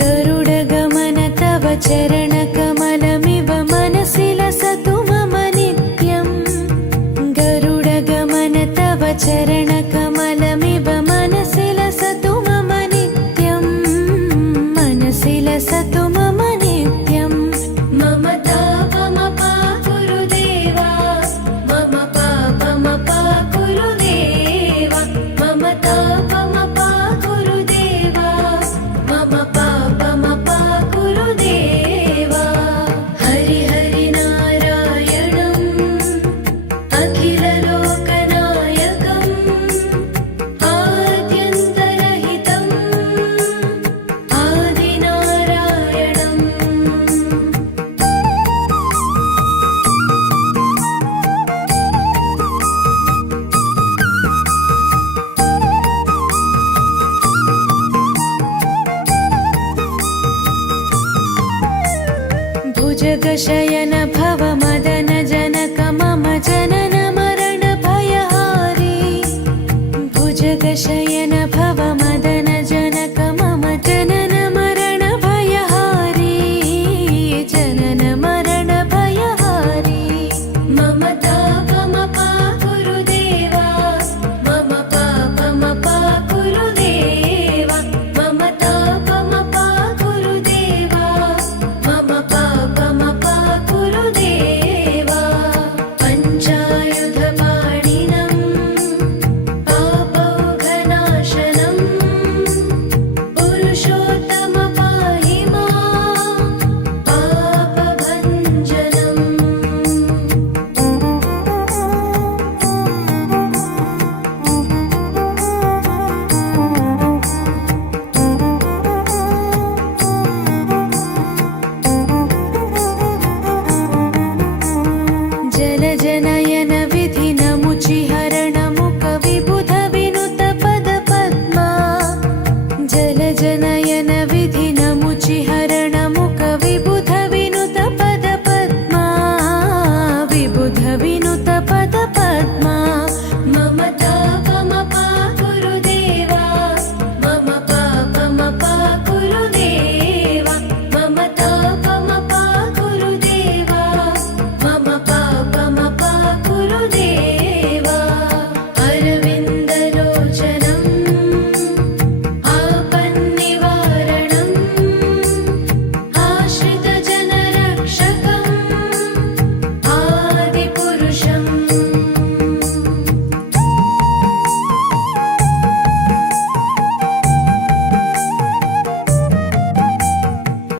गरुडगमन तव चरणकमलमिव मनसि लसतु मम नित्यम् गरुडगमन तव चरणकमलमिव मनसि लसतु मम नित्यम् मनसि लसतु मम नित्यम् मम तापमपा गुरुदेवा मम पापमपा गुरुदेवा मम तापमपा गुरुदेवा मम पापमपा गुरुदेवा हरि हरि नारायणम् अखिललोकनायकम् आद्यन्तरहितम् आदिनारायणम् भुजगशयन भव मदन जनक मम जनन मरण भयहारी भुजगशयन